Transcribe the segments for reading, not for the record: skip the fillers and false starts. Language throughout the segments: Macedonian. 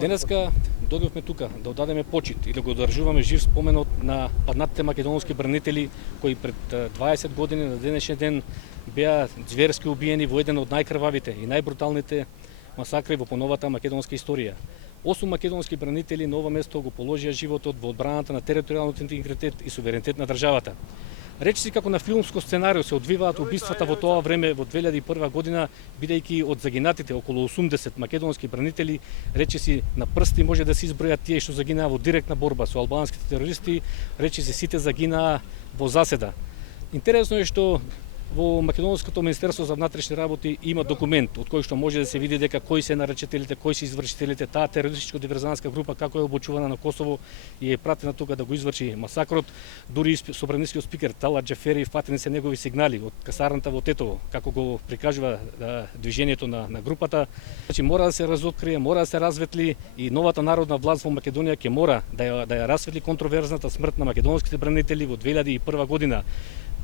Денеска дојдовме тука да одадеме почит и да го одржуваме жив споменот на паднатите македонски бранители кои пред 20 години на денешен ден беа зверски убиени во еден од најкрвавите и најбруталните масакри во поновата македонска историја. 8 македонски бранители на ова место го положија животот во одбраната на територијалниот интегритет и суверенитет на државата. Речиси како на филмско сценарио се одвиваат убиствата во тоа време во 2001 година, бидејќи од загинатите околу 80 македонски бранители, речиси на прсти може да се избројат тие што загинаа во директна борба со албанските терористи, речиси сите загинаа во заседа. Интересно е што во Македонското Министерство за внатрешни работи има документ од кој што може да се види дека кои се наречителите, кои се извршителите, таа терористичко-диверзантска група како е обучувана на Косово и е пратена тука да го изврши масакрот. Дури собранискиот спикер Талат Џафери фатени се негови сигнали од касарната во Тетово, како го прикажува движењето на групата. Значи мора да се разоткрие, мора да се разветли и новата народна власт во Македонија ќе мора да ја расветли контроверзната смрт на македонските бранители во 2001 година.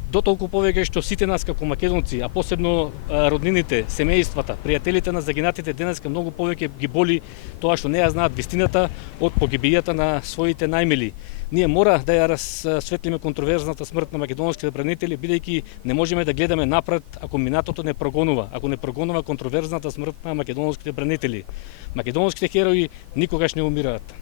Дотолку повеќе што сите нас како македонци, а посебно роднините, семејствата, пријателите на загинатите денеска многу повеќе ги боли тоа што не ја знаат вистината од погибијата на своите најмили. Ние мора да ја расветлиме контроверзната смрт на македонските бранители, бидејќи не можеме да гледаме напред ако минатото не прогонува, ако не прогонува контроверзната смрт на македонските бранители. Македонските херои никогаш не умираат.